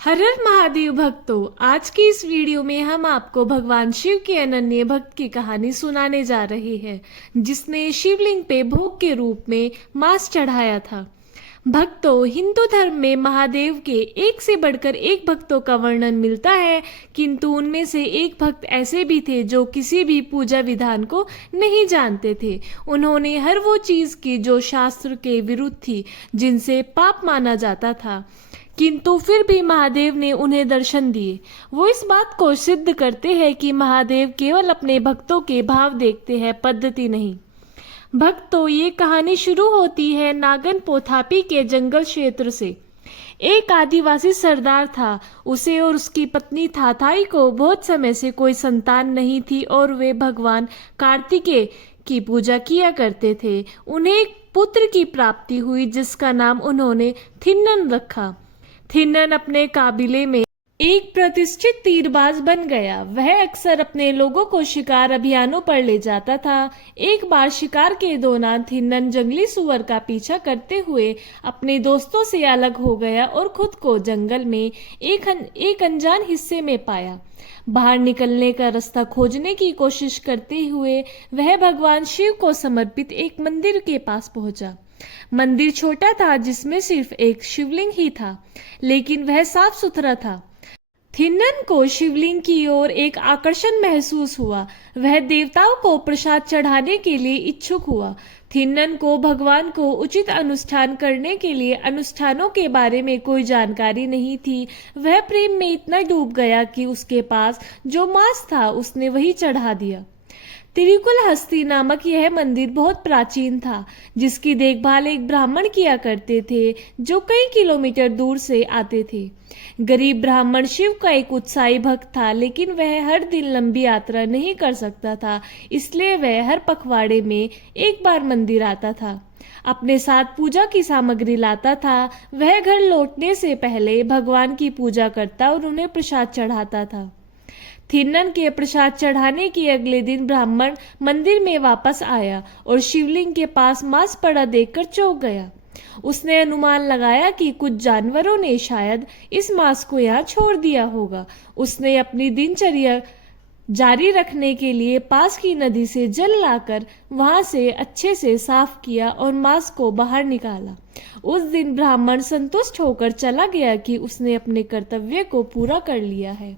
हर हर महादेव भक्तों, आज की इस वीडियो में हम आपको भगवान शिव के अनन्य भक्त की कहानी सुनाने जा रहे हैं, जिसने शिवलिंग पे भोग के रूप में मांस चढ़ाया था। भक्तों, हिंदू धर्म में महादेव के एक से बढ़कर एक भक्तों का वर्णन मिलता है, किंतु उनमें से एक भक्त ऐसे भी थे जो किसी भी पूजा विधान को नहीं जानते थे। उन्होंने हर वो चीज की जो शास्त्र के विरुद्ध थी, जिनसे पाप माना जाता था, किंतु फिर भी महादेव ने उन्हें दर्शन दिए। वो इस बात को सिद्ध करते हैं कि महादेव केवल अपने भक्तों के भाव देखते हैं, पद्धति नहीं। भक्तों, ये कहानी शुरू होती है नागन पोथापी के जंगल क्षेत्र से। एक आदिवासी सरदार था। उसे और उसकी पत्नी थाथाई को बहुत समय से कोई संतान नहीं थी और वे भगवान कार्तिकेय की पूजा किया करते थे। उन्हें एक पुत्र की प्राप्ति हुई, जिसका नाम उन्होंने थिन्नन रखा। थिन्नन अपने काबिले में एक प्रतिष्ठित तीरबाज बन गया। वह अक्सर अपने लोगों को शिकार अभियानों पर ले जाता था। एक बार शिकार के दौरान थिन्नन जंगली सुअर का पीछा करते हुए अपने दोस्तों से अलग हो गया और खुद को जंगल में एक अनजान हिस्से में पाया। बाहर निकलने का रास्ता खोजने की कोशिश करते हुए वह भगवान शिव को समर्पित एक मंदिर के पास पहुंचा। मंदिर छोटा था, जिसमें सिर्फ एक शिवलिंग ही था, लेकिन वह साफ सुथरा था। थिन्नन को शिवलिंग की ओर एक आकर्षण महसूस हुआ। वह देवताओं को प्रसाद चढ़ाने के लिए इच्छुक हुआ। थिन्नन को भगवान को उचित अनुष्ठान करने के लिए अनुष्ठानों के बारे में कोई जानकारी नहीं थी। वह प्रेम में इतना डूब गया कि उसके पास जो मांस था उसने वही चढ़ा दिया। तिरुकुलहस्ती नामक यह मंदिर बहुत प्राचीन था, जिसकी देखभाल एक ब्राह्मण किया करते थे, जो कई किलोमीटर दूर से आते थे। गरीब ब्राह्मण शिव का एक उत्साही भक्त था, लेकिन वह हर दिन लंबी यात्रा नहीं कर सकता था, इसलिए वह हर पखवाड़े में एक बार मंदिर आता था। अपने साथ पूजा की सामग्री लाता था। वह घर लौटने से पहले भगवान की पूजा करता और उन्हें प्रसाद चढ़ाता था। थिन्नन के प्रसाद चढ़ाने के अगले दिन ब्राह्मण मंदिर में वापस आया और शिवलिंग के पास मांस पड़ा देखकर चौंक गया। उसने अनुमान लगाया कि कुछ जानवरों ने शायद इस मांस को यहाँ छोड़ दिया होगा। उसने अपनी दिनचर्या जारी रखने के लिए पास की नदी से जल लाकर वहां से अच्छे से साफ किया और मांस को बाहर निकाला। उस दिन ब्राह्मण संतुष्ट होकर चला गया कि उसने अपने कर्तव्य को पूरा कर लिया है।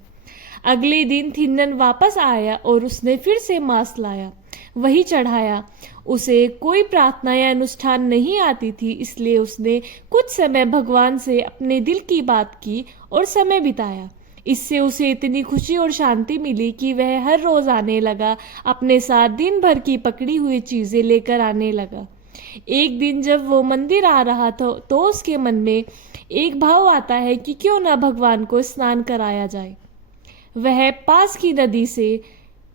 अगले दिन थिन्नन वापस आया और उसने फिर से मांस लाया, वही चढ़ाया। उसे कोई प्रार्थना या अनुष्ठान नहीं आती थी, इसलिए उसने कुछ समय भगवान से अपने दिल की बात की और समय बिताया। इससे उसे इतनी खुशी और शांति मिली कि वह हर रोज आने लगा, अपने साथ दिन भर की पकड़ी हुई चीजें लेकर आने लगा। एक दिन जब वो मंदिर आ रहा था तो उसके मन में एक भाव आता है कि क्यों ना भगवान को स्नान कराया जाए। वह पास की नदी से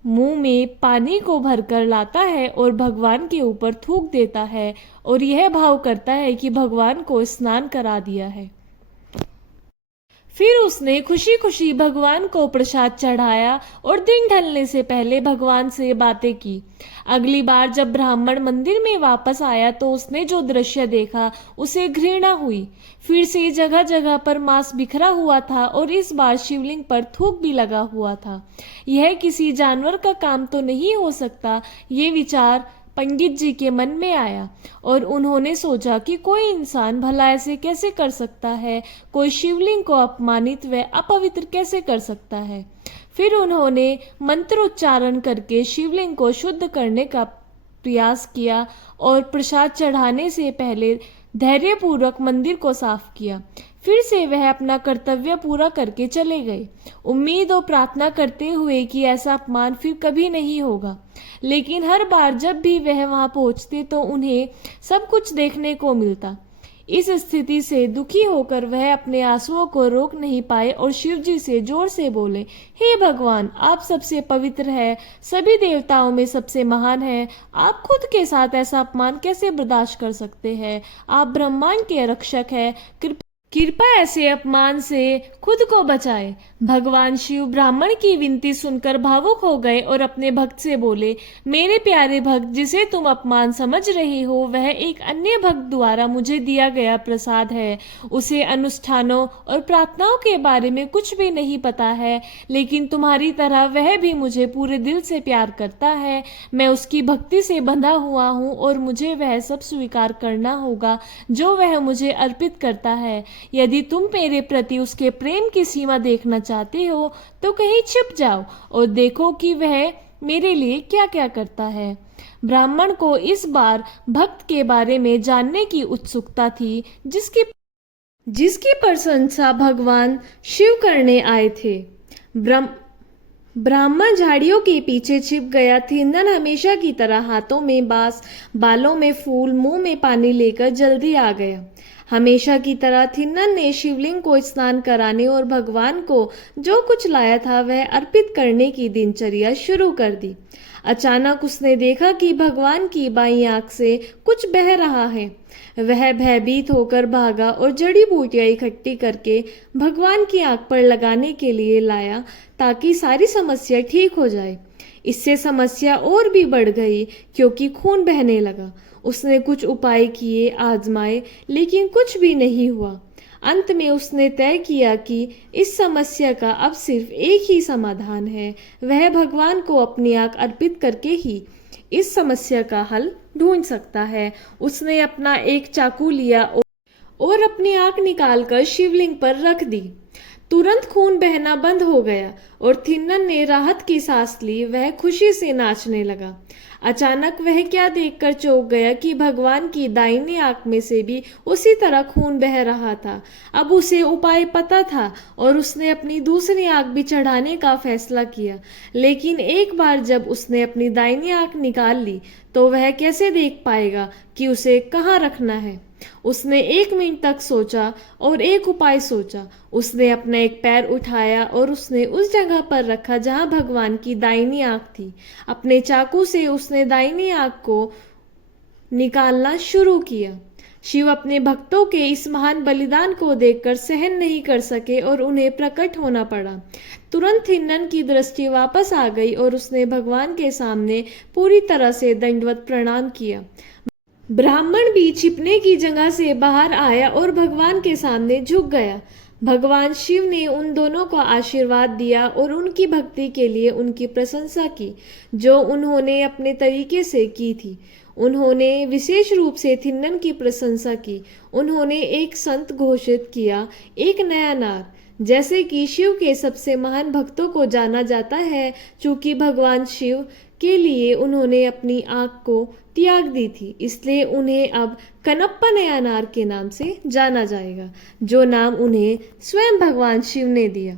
मुंह में पानी को भरकर लाता है और भगवान के ऊपर थूक देता है और यह भाव करता है कि भगवान को स्नान करा दिया है। फिर उसने खुशी खुशी भगवान को प्रसाद चढ़ाया और दिन ढलने से पहले भगवान से बातें की। अगली बार जब ब्राह्मण मंदिर में वापस आया तो उसने जो दृश्य देखा उसे घृणा हुई। फिर से जगह जगह पर मांस बिखरा हुआ था और इस बार शिवलिंग पर थूक भी लगा हुआ था। यह किसी जानवर का काम तो नहीं हो सकता, ये विचार पंडित जी के मन में आया और उन्होंने सोचा कि कोई इंसान भला ऐसे कैसे कर सकता है, कोई शिवलिंग को अपमानित व अपवित्र कैसे कर सकता है। फिर उन्होंने मंत्रोच्चारण करके शिवलिंग को शुद्ध करने का प्रयास किया और प्रसाद चढ़ाने से पहले धैर्यपूर्वक मंदिर को साफ किया। फिर से वह अपना कर्तव्य पूरा करके चले गए, उम्मीद और प्रार्थना करते हुए कि ऐसा अपमान फिर कभी नहीं होगा। लेकिन हर बार जब भी वह वहां पहुंचते तो उन्हें सब कुछ देखने को मिलता। इस स्थिति से दुखी होकर वह अपने आंसुओं को रोक नहीं पाए और शिव जी से जोर से बोले, हे भगवान, आप सबसे पवित्र है, सभी देवताओं में सबसे महान है। आप खुद के साथ ऐसा अपमान कैसे बर्दाश्त कर सकते हैं? आप ब्रह्मांड के रक्षक है, कृपा ऐसे अपमान से खुद को बचाए। भगवान शिव ब्राह्मण की विनती सुनकर भावुक हो गए और अपने भक्त से बोले, मेरे प्यारे भक्त, जिसे तुम अपमान समझ रहे हो वह एक अन्य भक्त द्वारा मुझे दिया गया प्रसाद है। उसे अनुष्ठानों और प्रार्थनाओं के बारे में कुछ भी नहीं पता है, लेकिन तुम्हारी तरह वह भी मुझे पूरे दिल से प्यार करता है। मैं उसकी भक्ति से बंधा हुआ हूँ और मुझे वह सब स्वीकार करना होगा जो वह मुझे अर्पित करता है। यदि तुम मेरे प्रति उसके प्रेम की सीमा देखना चाहते हो तो कहीं छिप जाओ और देखो कि वह मेरे लिए क्या क्या करता है। ब्राह्मण को इस बार भक्त के बारे में जानने की उत्सुकता थी, जिसकी प्रशंसा भगवान शिव करने आए थे। ब्राह्मण झाड़ियों के पीछे छिप गया। थिंदन हमेशा की तरह हाथों में बांस, बालों में फूल, मुंह में पानी लेकर जल्दी आ गया। हमेशा की तरह थिन्नन ने शिवलिंग को स्नान कराने और भगवान को जो कुछ लाया था वह अर्पित करने की दिनचर्या शुरू कर दी। अचानक उसने देखा कि भगवान की बाईं आंख से कुछ बह रहा है। वह भयभीत होकर भागा और जड़ी बूटियां इकट्ठी करके भगवान की आंख पर लगाने के लिए लाया ताकि सारी समस्या ठीक हो जाए। इससे समस्या और भी बढ़ गई क्योंकि खून बहने लगा। उसने कुछ उपाय किए, आजमाए, लेकिन कुछ भी नहीं हुआ। अंत में उसने तय किया कि इस समस्या का अब सिर्फ एक ही समाधान है, वह भगवान को अपनी आंख अर्पित करके ही इस समस्या का हल ढूंढ सकता है। उसने अपना एक चाकू लिया और अपनी आंख निकालकर शिवलिंग पर रख दी। तुरंत खून बहना बंद हो गया और थिन्नन ने राहत की सांस ली। वह खुशी से नाचने लगा। अचानक वह क्या देखकर चौंक गया कि भगवान की दाहिनी आंख में से भी उसी तरह खून बह रहा था। अब उसे उपाय पता था और उसने अपनी दूसरी आंख भी चढ़ाने का फैसला किया। लेकिन एक बार जब उसने अपनी दाहिनी आंख निकाल ली तो वह कैसे देख पाएगा कि उसे कहाँ रखना है। उसने 1 मिनट तक सोचा और एक उपाय सोचा। उसने अपना एक पैर उठाया और उसने उस जगह पर रखा जहां भगवान की दाहिनी आंख थी। अपने चाकू से उसने दाहिनी आंख को निकालना शुरू किया। शिव अपने भक्तों के इस महान बलिदान को देखकर सहन नहीं कर सके और उन्हें प्रकट होना पड़ा। तुरंत थिन्नन की दृष्टि वापस आ गई और उसने भगवान के सामने पूरी तरह से दंडवत प्रणाम किया। ब्राह्मण भी छिपने की जगह से बाहर आया और भगवान के सामने झुक गया। भगवान शिव ने उन दोनों को आशीर्वाद दिया और उनकी भक्ति के लिए उनकी प्रशंसा की, जो उन्होंने अपने तरीके से की थी। उन्होंने विशेष रूप से थिन्नन की प्रशंसा की। उन्होंने एक संत घोषित किया, एक नया नार, जैसे कि शिव के सबसे महान भक्तों को जाना जाता है। चूंकि भगवान शिव के लिए उन्होंने अपनी आंख को त्याग दी थी, इसलिए उन्हें अब कनप्पा नयानार के नाम से जाना जाएगा, जो नाम उन्हें स्वयं भगवान शिव ने दिया।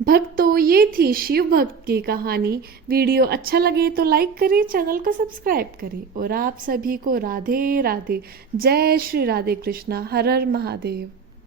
भक्तों, ये थी शिव भक्त की कहानी। वीडियो अच्छा लगे तो लाइक करें, चैनल को सब्सक्राइब करें और आप सभी को राधे राधे। जय श्री राधे कृष्णा। हर हर महादेव।